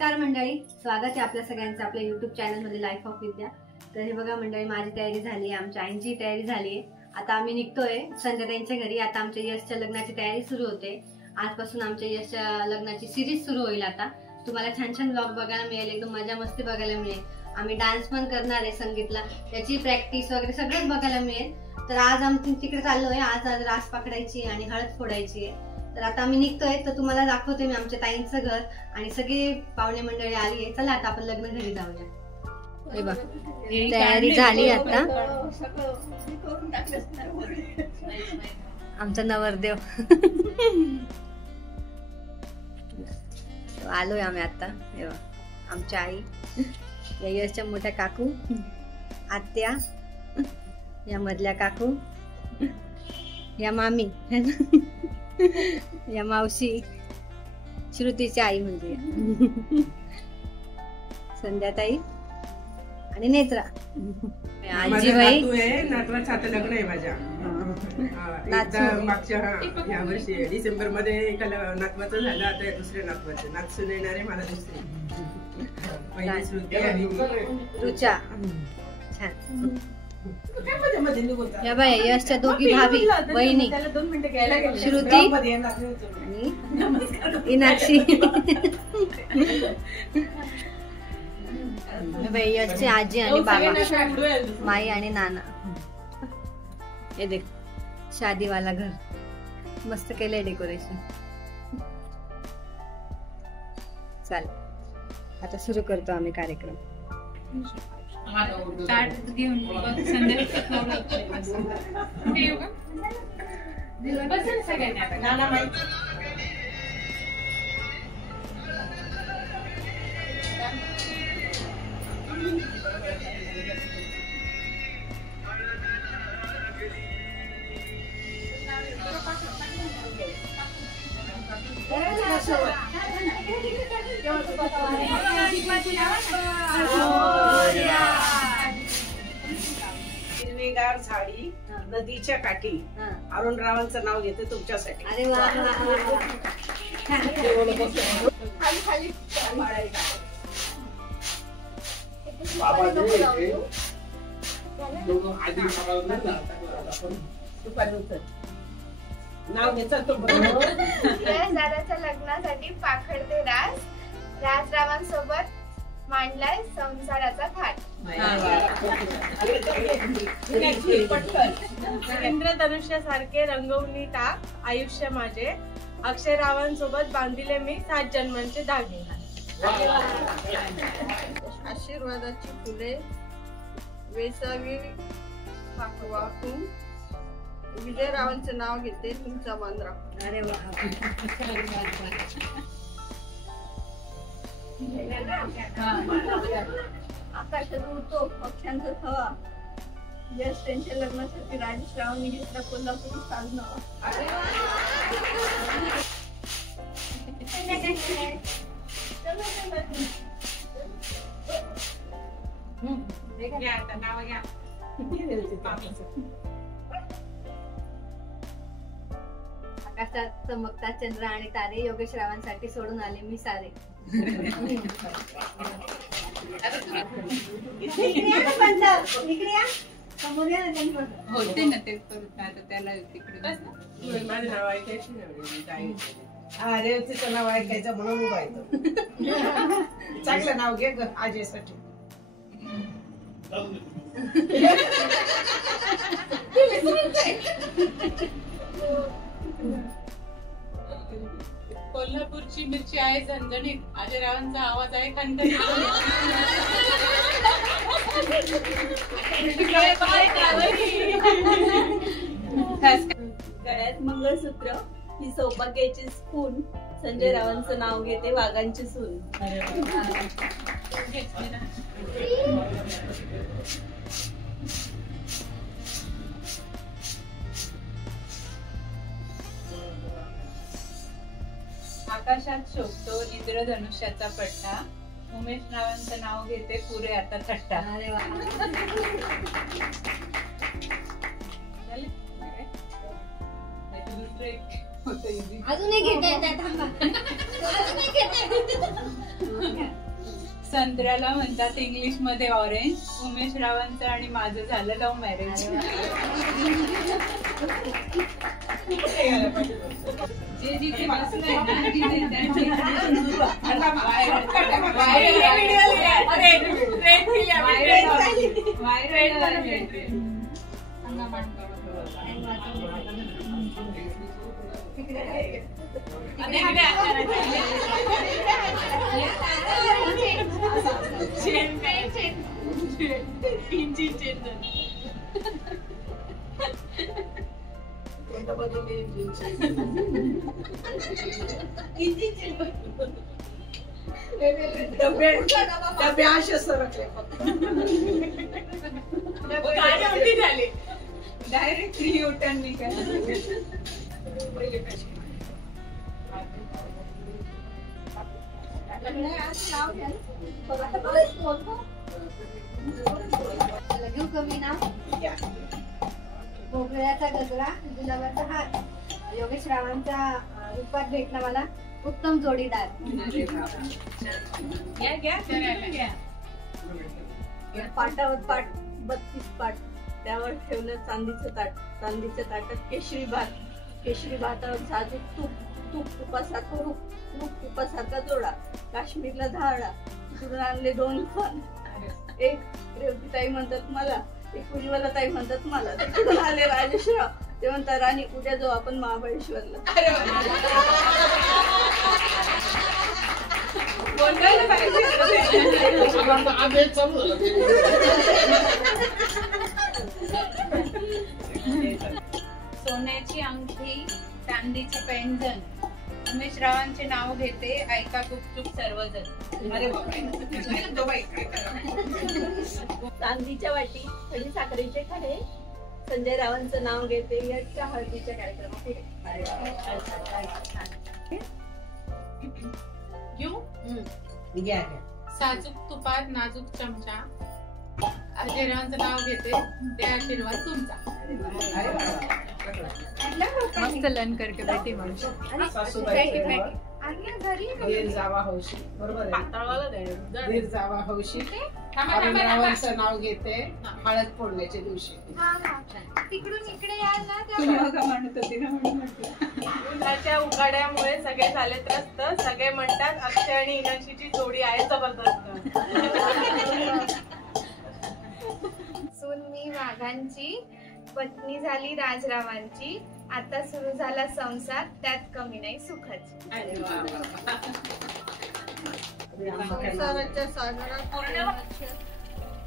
नमस्कार मंडळी, स्वागत आहे आपल्या सगळ्यांचं आपल्या YouTube चॅनल मध्ये लाईफ ऑफ विद्या। तर हे बघा मंडळी, माझी तयारी झाली आहे, आमच्या आईंची तयारी झाली आहे। आता आम्ही निघतोय संध्याताईंच्या घरी। आता आमच्या यशच्या लग्नाची तयारी सुरू होते। आजपासून आमच्या यशच्या लग्नाची सीरीज सुरू होईल। आता तुम्हाला छान छान ब्लॉग बघायला मिळेल, एकदम मजा मस्ती बघायला मिळेल। आम्ही डान्स पण करणार आहे, संगीतला त्याची प्रॅक्टिस वगैरे सगळंच बघायला मिळेल। तर आज आम्ही तिकडे चाललोय, आज रास पकडायची आणि हळद फोडायची आहे। तर आता आम्ही निघतोय, तर तुम्हाला दाखवते मी आमच्या ताईंचं घर आणि सगळे पाहुणे मंडळी आली आहे। चला आता आपण लग्न घरी जाऊया। हे बघ, तयारी झाली आता। आमचा नवरदेव आलोय आम्ही आता। हे बघ, आमच्या आई, यशच्या मोठ्या काकू, आत्या, या मधल्या काकू, या मामी, या मावशी, श्रुतीची आई म्हणजे संध्याताई आणि नेत्रा, आजीबाई। नातवाचं आता लग्न आहे माझ्या। मागच्या या वर्षी डिसेंबर मध्ये एका नातवाचं झालं, आता दुसऱ्या नातवाचं नातसून येणार आहे मला। दुसरी पहिली श्रुती आणि रुचा। छान। या बाई, यशच्या दोघी भाभी बहिणी, श्रुती आणि इनाक्षी। बाई, यशची आजी आणि बाबा, माई आणि नाना। हे देख, शादीवाला घर मस्त केलंय डेकोरेशन। चाल, आता सुरू करतो आम्ही कार्यक्रम। हिरवीगार झाडी नदीच्या काठी, अरुणरावांचं नाव घेते तुमच्यासाठी। अरे वा, नाव घेतात तो दादाच्या लग्नासाठी पाखडते रास, राजरावांसोबत मांडलाय संसाराचा थाट। इंद्रधनुष्यासारखे रंगवणी टाक आयुष्य माझे, अक्षयरावांसोबत बांधिले मी 7 जन्मांचे धागे। आशीर्वादाची फुले वेसावी वाकून, विजयरावांचं नाव घेते तुमचा मांजरा। अरे वा, आकाशात उडतो पक्ष्यांचा थवा, यश त्यांच्या लग्नासाठी राजेश्रावांनी घेतला कोल्हापूर साजनावा। आकाशात चमकता चंद्र आणि तारे, योगेश रावांसाठी सोडून आले मी सारे। होते ना ते त्याला तिकडे माझं नाव ऐकायचं नाही। अरे तिचं नाव ऐकायचं म्हणून उभा येतो। चांगलं नाव घे ग आजीसाठी। कोल्हापूरची मिरची आहे झणझणीत, अजयरावांचा आवाज आहे खणखणीत। गळ्यात मंगळसूत्र ही सौभाग्याची खून, संजय रावांचं नाव घेते वाघांची सून। आकाशात शोभतो इंद्रधनुष्याचा पट्टा, उमेश रावांचं नाव घेते पुरे आता थट्टा। अरे वा, दुसरे अजूनही घेता येतात, थांबा. अजूनही घेता येतात. संत्र्याला म्हणतात इंग्लिश मध्ये ऑरेंज. उमेश रावांचं आणि माझं झालं लव्ह मॅरेज. जे जिथे बसलंय ना तिथे डबे असे सरकले झाले डायरेक्ट फ्री युटर्न घेऊ कमी ना. भोपळ्याचा गजरा, गुलाबाचा हार. योगेश रावांचा रूपात भेटला मला उत्तम जोडीदार. पाटावर पाट 32 पाट, त्यावर ठेवलं चांदीचं ताट. चांदीच्या ताटात केशरी भात, केशरी भातावर साजूक तूप, तूप तुपासारखं रूप, रूप तुपासारखा जोडा. काश्मीरला धाडा, तिकडून आणले 2 फण. एक रेवतीताई म्हणतात मला, एक उज्ज्वलाताई म्हणतात मला. तिकडून आले राजेशराव, ते म्हणतात राणी उद्या जाऊ आपण महाबळेश्वरला. सोन्याची अंगठी, चांदीचे पैंजण. उमेश रावांचे नाव घेते, ऐका गुपचूप सर्वजण. अरे बाबा. चांदीच्या वाटी, खडी साखरेचे खडे. संजय रावांचं नाव घेते याच्या हळदीच्या कार्यक्रमापुढे. घ्या साजूक तुपात नाजूक चमचा. अजय रावांचं नाव घेते, ते आशीर्वाद तुमचा. मस्त लन करके बैठी माणूस. धीर जावा हौशी. बरोबर आहे. धीर जावा हौशी. रावांचं नाव घेते हळद फोडण्याच्या दिवशी. तिकडून इकडे याल ना तुम्ही बघा म्हणत होती ना म्हणून म्हटलं. उन्हाच्या उकाड्यामुळे सगळे झाले त्रस्त. सगळे म्हणतात अक्षय आणि इनाक्षीची जोडी आहे जबरदस्त. सून मी वाघांची, पत्नी झाली राजरावांची. आता सुरू झाला संसार, त्यात कमी नाही सुखाची.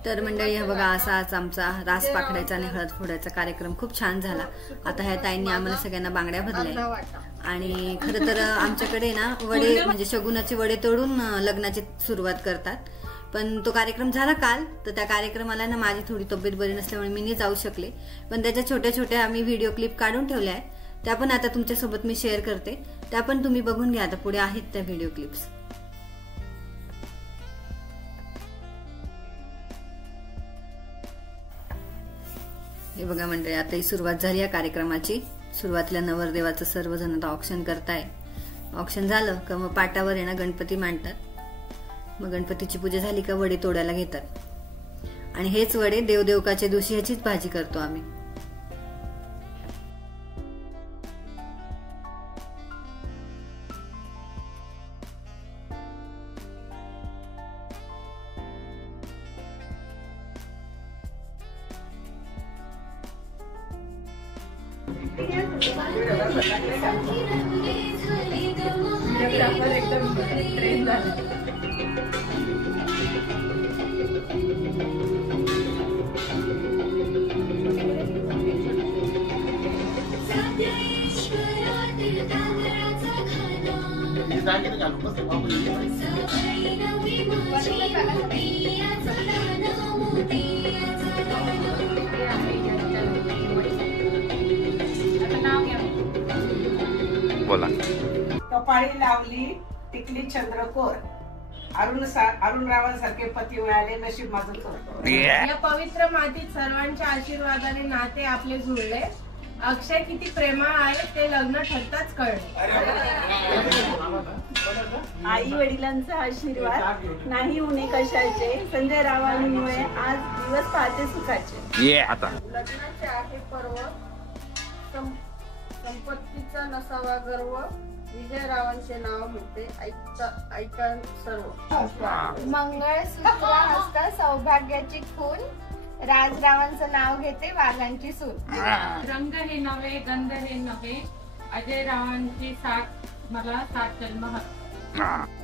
तर मंडळी हा बघा असा आज आमचा रास पाकडायचा आणि हळद फोडायचा कार्यक्रम खूप छान झाला. आता ह्या ताईंनी आम्हाला सगळ्यांना बांगड्या भरल्या. आणि खरं तर आमच्याकडे ना वडे म्हणजे शगुनाचे वडे तोडून लग्नाची सुरुवात करतात. पण तो कार्यक्रम झाला काल, तर त्या कार्यक्रमाला ना माझी थोडी तब्येत बरी नसल्यामुळे मी नाही जाऊ शकले. पण त्याच्या छोट्या छोट्या आम्ही व्हिडिओ क्लिप काढून ठेवल्या आहेत, त्या पण आता तुमच्यासोबत मी शेअर करते. त्या पण तुम्ही बघून घ्या. आता पुढे आहेत त्या व्हिडिओ क्लिप्स. हे बघा मंडळी, आता ही सुरुवात झाली या कार्यक्रमाची. सुरुवातीला नवरदेवाचं सर्वजण आता ऑक्शन करताय. ऑक्शन झालं का मग पाटावर आहे ना गणपती मांडतात. मग गणपतीची पूजा झाली का वडे तोडायला घेतात. आणि हेच वडे देवदेवकाच्या दिवशी ह्याचीच भाजी करतो आम्ही. एकदम ट्रेन झाला. बोला. कपाळी लावली टिकली चंद्रकोर. अरुण रावांसारखे पती मिळाले, नशीब माझं. या पवित्र मातीत सर्वांच्या आशीर्वादाने नाते आपले जुळले. अक्षय किती प्रेमळ आहे ते लग्न ठरताच कळले. आई वडिलांचा आशीर्वाद नाही उणे कशाचे, संजय रावांमुळे आज दिवस पाहते सुखाचे. लग्नाचे आहे पर्व, संपत्तीचा नसावा गर्व, विजयरावांचे नाव म्हणते ऐका सर्व. मंगळसूत्र हस्त सौभाग्याची खून, राजरावांचं नाव घेते वाघांची सून. रंग हे नव्हे गंध हे नव्हे, अजय रावांची साथ मला 7 जन्म हवे.